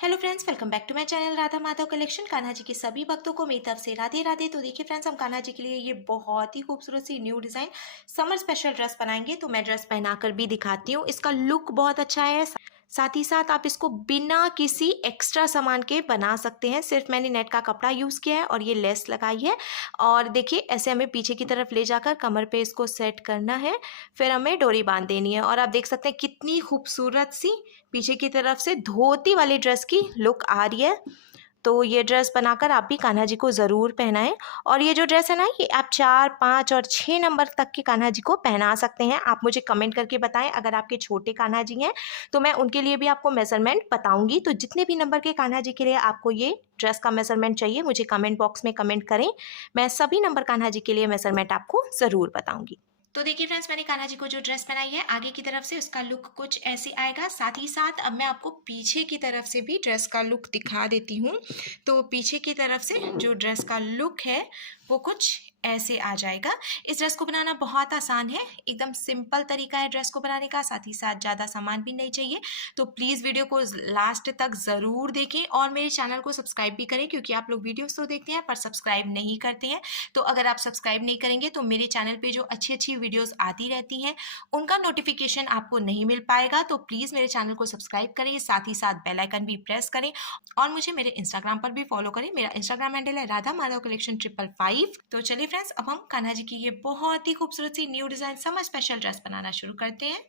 Hello friends, welcome back to my channel Radha Madhav collection. Kanha ji के सभी भक्तों को मेरी तरफ से राधे राधे। तो देखिए फ्रेंड्स, हम कान्हा जी के लिए ये बहुत ही खूबसूरत सी new design summer special dress बनाएंगे। तो मैं ड्रेस पहनाकर भी दिखाती हूँ। इसका लुक बहुत अच्छा है। साथ ही साथ आप इसको बिना किसी एक्स्ट्रा सामान के बना सकते हैं। सिर्फ मैंने नेट का कपड़ा यूज़ किया है और ये लेस लगाई है। और देखिए ऐसे हमें पीछे की तरफ ले जाकर कमर पे इसको सेट करना है। फिर हमें डोरी बांध देनी है और आप देख सकते हैं कितनी खूबसूरत सी पीछे की तरफ से धोती वाली ड्रेस की लुक आ रही है। तो ये ड्रेस बनाकर आप भी कान्हा जी को ज़रूर पहनाएं। और ये जो ड्रेस है ना, ये आप 4, 5 और 6 नंबर तक के कान्हा जी को पहना सकते हैं। आप मुझे कमेंट करके बताएं। अगर आपके छोटे कान्हा जी हैं तो मैं उनके लिए भी आपको मेज़रमेंट बताऊंगी। तो जितने भी नंबर के कान्हा जी के लिए आपको ये ड्रेस का मेज़रमेंट चाहिए, मुझे कमेंट बॉक्स में कमेंट करें। मैं सभी नंबर कान्हा जी के लिए मेज़रमेंट आपको ज़रूर बताऊंगी। तो देखिए फ्रेंड्स, मैंने कान्हा जी को जो ड्रेस बनाई है आगे की तरफ से उसका लुक कुछ ऐसे आएगा। साथ ही साथ अब मैं आपको पीछे की तरफ से भी ड्रेस का लुक दिखा देती हूँ। तो पीछे की तरफ से जो ड्रेस का लुक है वो कुछ ऐसे आ जाएगा। इस ड्रेस को बनाना बहुत आसान है, एकदम सिंपल तरीका है ड्रेस को बनाने का। साथ ही साथ ज़्यादा सामान भी नहीं चाहिए। तो प्लीज़ वीडियो को लास्ट तक ज़रूर देखें और मेरे चैनल को सब्सक्राइब भी करें, क्योंकि आप लोग वीडियोस तो देखते हैं पर सब्सक्राइब नहीं करते हैं। तो अगर आप सब्सक्राइब नहीं करेंगे तो मेरे चैनल पे जो अच्छी अच्छी वीडियोस आती रहती हैं उनका नोटिफिकेशन आपको नहीं मिल पाएगा। तो प्लीज़ मेरे चैनल को सब्सक्राइब करें, साथ ही साथ बेल आइकन भी प्रेस करें और मुझे मेरे इंस्टाग्राम पर भी फॉलो करें। मेरा इंस्टाग्राम हैंडल है राधा माधव कलेक्शन 555। तो चलिए फ्रेंड्स, अब हम कान्हा जी की ये बहुत ही खूबसूरत सी new design summer special dress बनाना शुरू करते हैं।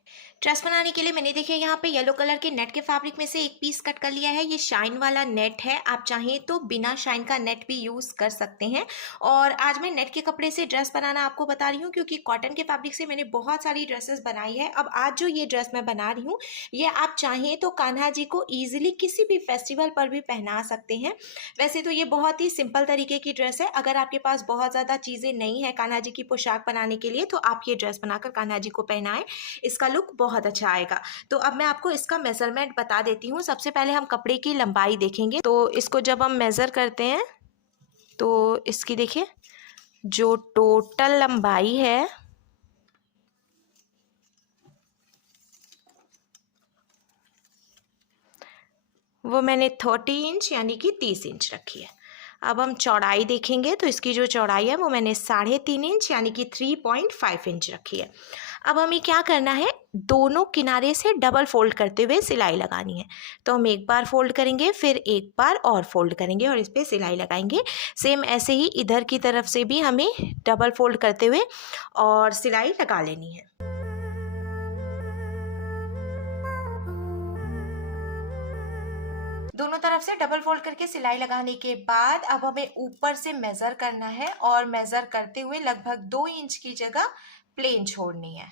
ड्रेस बनाने के लिए मैंने देखिए यहाँ पे येलो कलर के नेट के फैब्रिक में से एक पीस कट कर लिया है। ये शाइन वाला नेट है, आप चाहें तो बिना शाइन का नेट भी यूज़ कर सकते हैं। और आज मैं नेट के कपड़े से ड्रेस बनाना आपको बता रही हूँ, क्योंकि कॉटन के फैब्रिक से मैंने बहुत सारी ड्रेसेस बनाई है। अब आज जो ये ड्रेस मैं बना रही हूँ ये आप चाहें तो कान्हा जी को ईजिली किसी भी फेस्टिवल पर भी पहना सकते हैं। वैसे तो ये बहुत ही सिंपल तरीके की ड्रेस है। अगर आपके पास बहुत ज़्यादा चीज़ें नहीं है कान्हा जी की पोशाक बनाने के लिए तो आप ये ड्रेस बनाकर कान्हा जी को पहनाएं, इसका लुक बहुत अच्छा आएगा। तो अब मैं आपको इसका मेजरमेंट बता देती हूँ। सबसे पहले हम कपड़े की लंबाई देखेंगे। तो इसको जब हम मेज़र करते हैं तो इसकी देखिए जो टोटल लंबाई है वो मैंने 30 इंच यानी कि 30 इंच रखी है। अब हम चौड़ाई देखेंगे तो इसकी जो चौड़ाई है वो मैंने 3.5 इंच यानी कि 3.5 इंच रखी है। अब हमें क्या करना है, दोनों किनारे से डबल फोल्ड करते हुए सिलाई लगानी है। तो हम एक बार फोल्ड करेंगे, फिर एक बार और फोल्ड करेंगे और इस पर सिलाई लगाएंगे। सेम ऐसे ही इधर की तरफ से भी हमें डबल फोल्ड करते हुए और सिलाई लगा लेनी है। दोनों तरफ से डबल फोल्ड करके सिलाई लगाने के बाद अब हमें ऊपर से मेज़र करना है और मेज़र करते हुए लगभग 2 इंच की जगह प्लेन छोड़नी है।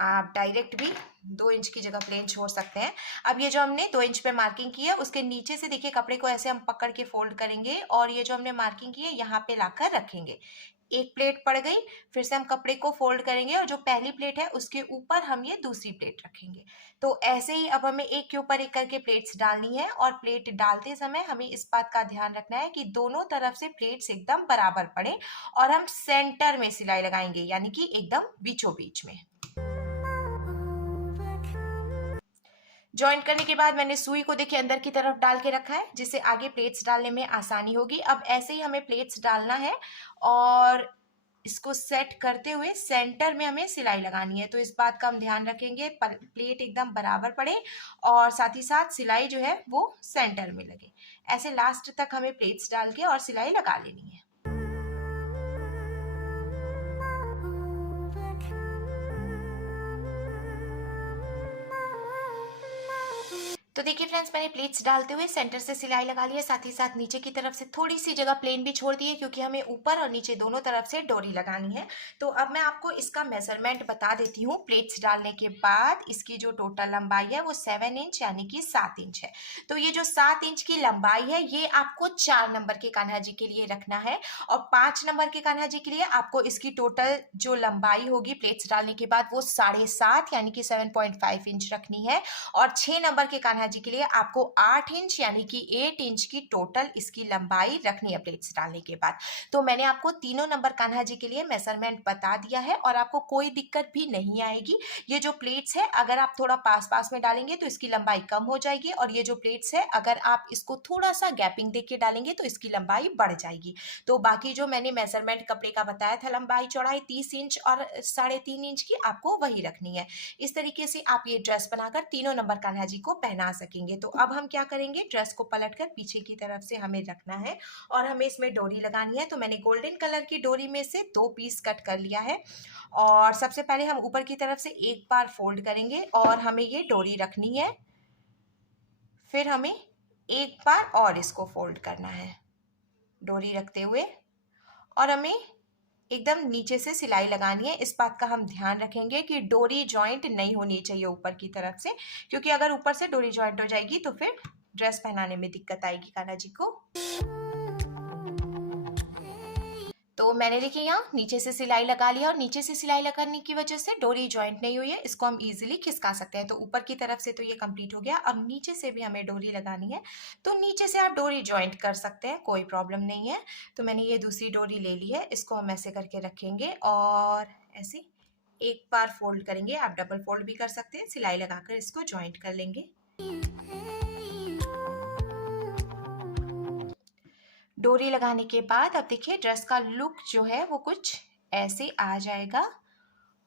आप डायरेक्ट भी 2 इंच की जगह प्लेन छोड़ सकते हैं। अब ये जो हमने 2 इंच पे मार्किंग की है उसके नीचे से देखिए कपड़े को ऐसे हम पकड़ के फोल्ड करेंगे और ये जो हमने मार्किंग की है यहाँ पे लाकर रखेंगे। एक प्लेट पड़ गई, फिर से हम कपड़े को फोल्ड करेंगे और जो पहली प्लेट है उसके ऊपर हम ये दूसरी प्लेट रखेंगे। तो ऐसे ही अब हमें एक के ऊपर एक करके प्लेट्स डालनी है और प्लेट डालते समय हमें इस बात का ध्यान रखना है कि दोनों तरफ से प्लेट्स एकदम बराबर पड़े और हम सेंटर में सिलाई लगाएंगे, यानी कि एकदम बीचों बीच में। जॉइंट करने के बाद मैंने सुई को देखिए अंदर की तरफ डाल के रखा है, जिससे आगे प्लेट्स डालने में आसानी होगी। अब ऐसे ही हमें प्लेट्स डालना है और इसको सेट करते हुए सेंटर में हमें सिलाई लगानी है। तो इस बात का हम ध्यान रखेंगे प्लेट एकदम बराबर पड़े और साथ ही साथ सिलाई जो है वो सेंटर में लगे। ऐसे लास्ट तक हमें प्लेट्स डाल के और सिलाई लगा लेनी है। तो देखिए फ्रेंड्स, मैंने प्लेट्स डालते हुए सेंटर से सिलाई लगा ली है। साथ ही साथ नीचे की तरफ से थोड़ी सी जगह प्लेन भी छोड़ दी है, क्योंकि हमें ऊपर और नीचे दोनों तरफ से डोरी लगानी है। तो अब मैं आपको इसका मेजरमेंट बता देती हूँ। प्लेट्स डालने के बाद इसकी जो टोटल लंबाई है वो 7 इंच यानी कि 7 इंच है। तो ये जो 7 इंच की लंबाई है ये आपको 4 नंबर के कान्हा जी के लिए रखना है और 5 नंबर के कान्हा जी के लिए आपको इसकी टोटल जो लंबाई होगी प्लेट्स डालने के बाद वो 7.5 यानी कि 7.5 इंच रखनी है। और 6 नंबर के कान्हा कान्हा जी के लिए आपको 8 इंच यानी कि 8 इंच की टोटल इसकी लंबाई रखनी है प्लेट्स डालने के बाद। तो मैंने आपको तीनों नंबर कान्हा जी के लिए मेजरमेंट बता दिया है और आपको कोई दिक्कत भी नहीं आएगी। ये जो प्लेट्स है अगर आप थोड़ा पास पास में डालेंगे तो इसकी लंबाई कम हो जाएगी, और ये जो प्लेट्स है अगर आप इसको थोड़ा सा गैपिंग दे के डालेंगे तो इसकी लंबाई बढ़ जाएगी। तो बाकी जो मैंने मेजरमेंट कपड़े का बताया था लंबाई चौड़ाई 30 इंच और 3.5 इंच की, आपको वही रखनी है। इस तरीके से आप ये ड्रेस बनाकर तीनों नंबर कान्हा जी को पहना सकेंगे। तो अब हम क्या करेंगे, ड्रेस को पलटकर पीछे की तरफ से हमें रखना है और हमें इसमें डोरी लगानी है। तो मैंने गोल्डन कलर की डोरी में से 2 पीस कट कर लिया है और सबसे पहले हम ऊपर की तरफ से एक बार फोल्ड करेंगे और हमें ये डोरी रखनी है। फिर हमें एक बार और इसको फोल्ड करना है डोरी रखते हुए, और हमें एकदम नीचे से सिलाई लगानी है। इस बात का हम ध्यान रखेंगे कि डोरी जॉइंट नहीं होनी चाहिए ऊपर की तरफ से, क्योंकि अगर ऊपर से डोरी जॉइंट हो जाएगी तो फिर ड्रेस पहनाने में दिक्कत आएगी कान्हा जी को। तो मैंने देखिए यहाँ नीचे से सिलाई लगा लिया और नीचे से सिलाई लगाने की वजह से डोरी जॉइंट नहीं हुई है, इसको हम इजीली खिसका सकते हैं। तो ऊपर की तरफ से तो ये कंप्लीट हो गया। अब नीचे से भी हमें डोरी लगानी है, तो नीचे से आप डोरी जॉइंट कर सकते हैं, कोई प्रॉब्लम नहीं है। तो मैंने ये दूसरी डोरी ले ली है, इसको हम ऐसे करके रखेंगे और ऐसे एक बार फोल्ड करेंगे। आप डबल फोल्ड भी कर सकते हैं, सिलाई लगाकर इसको जॉइंट कर लेंगे। डोरी लगाने के बाद अब देखिए ड्रेस का लुक जो है वो कुछ ऐसे आ जाएगा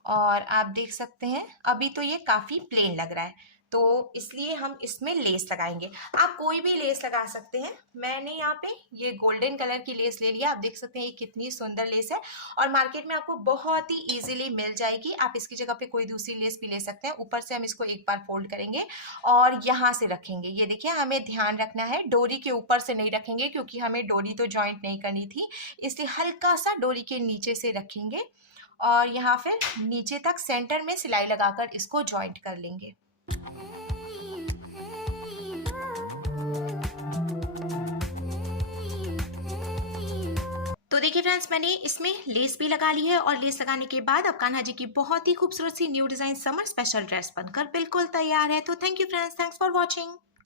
और आप देख सकते हैं अभी तो ये काफ़ी प्लेन लग रहा है, तो इसलिए हम इसमें लेस लगाएंगे। आप कोई भी लेस लगा सकते हैं। मैंने यहाँ पे ये गोल्डन कलर की लेस ले लिया। आप देख सकते हैं ये कितनी सुंदर लेस है और मार्केट में आपको बहुत ही इजीली मिल जाएगी। आप इसकी जगह पे कोई दूसरी लेस भी ले सकते हैं। ऊपर से हम इसको एक बार फोल्ड करेंगे और यहाँ से रखेंगे। ये देखिए हमें ध्यान रखना है डोरी के ऊपर से नहीं रखेंगे, क्योंकि हमें डोरी तो जॉइंट नहीं करनी थी, इसलिए हल्का सा डोरी के नीचे से रखेंगे और यहाँ फिर नीचे तक सेंटर में सिलाई लगाकर इसको जॉइंट कर लेंगे। तो देखिए फ्रेंड्स, मैंने इसमें लेस भी लगा ली है और लेस लगाने के बाद अब कान्हा जी की बहुत ही खूबसूरत सी new design summer special dress बनकर बिल्कुल तैयार है। तो thank you friends, thanks for watching.